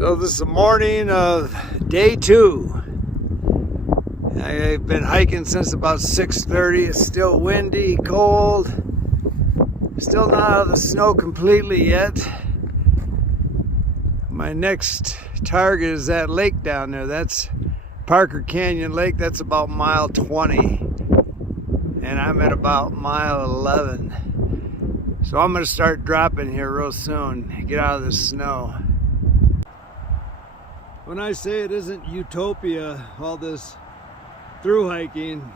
So this is the morning of day 2. I've been hiking since about 6:30. It's still windy, cold. Still not out of the snow completely yet. My next target is that lake down there. That's Parker Canyon Lake. That's about mile 20. And I'm at about mile 11. So I'm going to start dropping here real soon. Get out of the snow. When I say it isn't utopia, all this through hiking,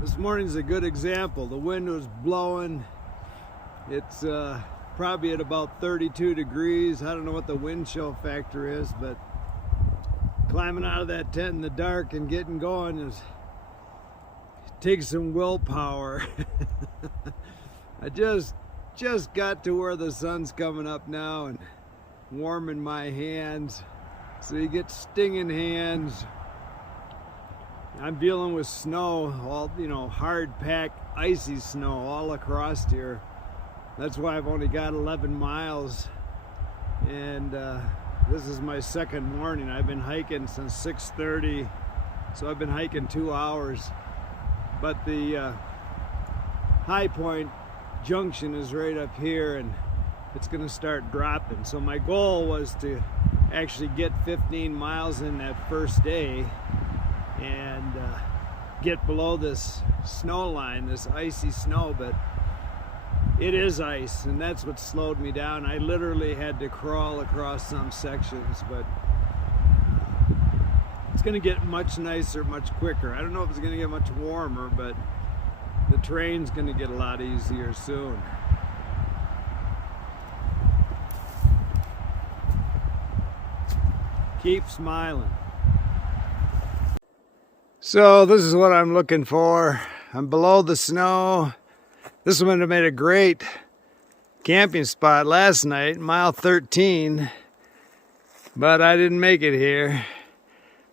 this morning's a good example. The wind was blowing. It's probably at about 32 degrees. I don't know what the wind chill factor is, but climbing out of that tent in the dark and getting going takes some willpower. I just got to where the sun's coming up now and warming my hands. So you get stinging hands. I'm dealing with snow, all hard packed, icy snow all across here. That's why I've only got 11 miles. And this is my second morning. I've been hiking since 6:30, so I've been hiking 2 hours. But the high point junction is right up here, and it's going to start dropping. So my goal was to actually get 15 miles in that first day and get below this snow line, this icy snow, but it is ice, and that's what slowed me down. I literally had to crawl across some sections, but it's going to get much nicer, much quicker. I don't know if it's going to get much warmer, but the terrain's going to get a lot easier soon. Keep smiling. So this is what I'm looking for. I'm below the snow. This would have made a great camping spot last night, mile 13, but I didn't make it here.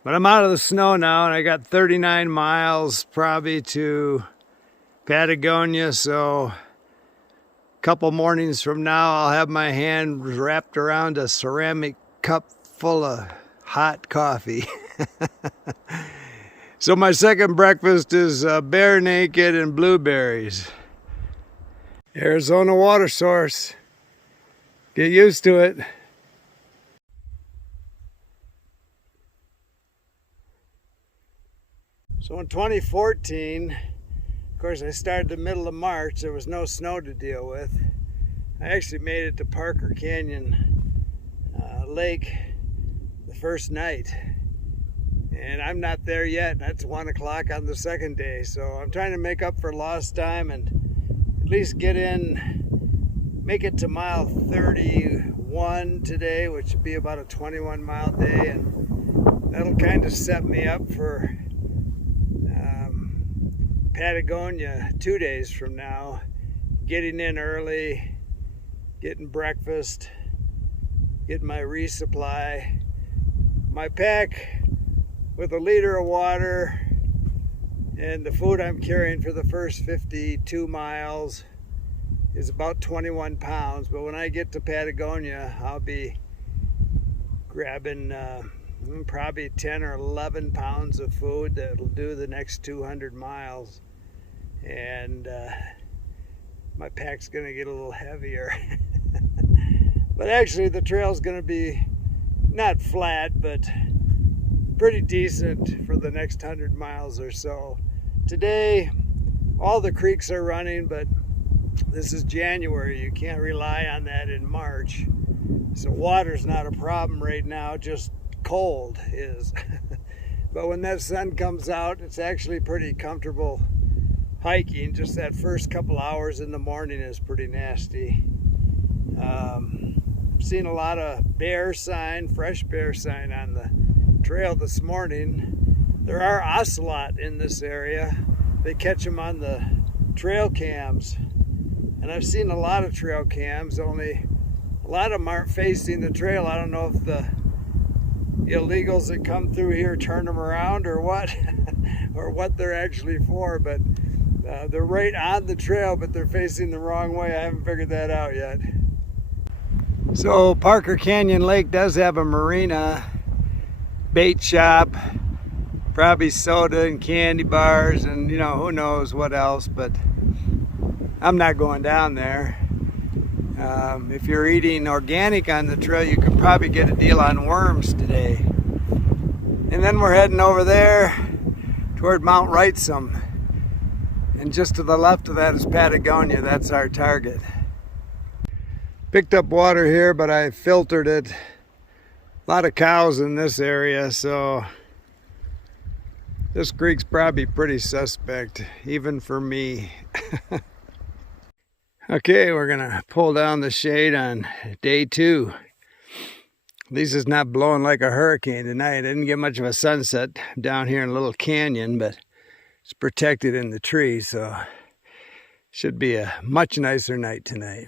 But I'm out of the snow now, and I got 39 miles probably to Patagonia, so a couple mornings from now I'll have my hand wrapped around a ceramic cup full of hot coffee. So my second breakfast is bare naked and blueberries. Arizona water source. Get used to it. So in 2014, of course I started the middle of March. There was no snow to deal with. I actually made it to Parker Canyon Lake the first night. And I'm not there yet. That's 1 o'clock on the second day. So I'm trying to make up for lost time and at least make it to mile 31 today, which would be about a 21-mile day, and that'll kind of set me up for Patagonia 2 days from now. Getting in early, getting breakfast, getting my resupply. My pack with a liter of water and the food I'm carrying for the first 52 miles is about 21 pounds. But when I get to Patagonia, I'll be grabbing probably 10 or 11 pounds of food that'll do the next 200 miles. And my pack's going to get a little heavier. But actually the trail's going to be not flat, but pretty decent for the next 100 miles or so. Today, all the creeks are running, but this is January. You can't rely on that in March. So water's not a problem right now, just cold is. But when that sun comes out, it's actually pretty comfortable hiking. Just that first couple hours in the morning is pretty nasty. Seen a lot of fresh bear sign on the trail this morning. There are ocelot in this area. They catch them on the trail cams, and I've seen a lot of trail cams, only a lot of them aren't facing the trail. I don't know if the illegals that come through here turn them around or what or what they're actually for, but they're right on the trail, but they're facing the wrong way. I haven't figured that out yet. So Parker Canyon Lake does have a marina, bait shop, probably soda and candy bars, and you know, who knows what else, but I'm not going down there. If you're eating organic on the trail, you could probably get a deal on worms today. And then we're heading over there toward Mount Wrightsome. And just to the left of that is Patagonia. That's our target. Picked up water here, but I filtered it. A lot of cows in this area, so this creek's probably pretty suspect, even for me. Okay, we're gonna pull down the shade on day 2. At least it's not blowing like a hurricane tonight. I didn't get much of a sunset down here in a little canyon, but it's protected in the trees, so should be a much nicer night tonight.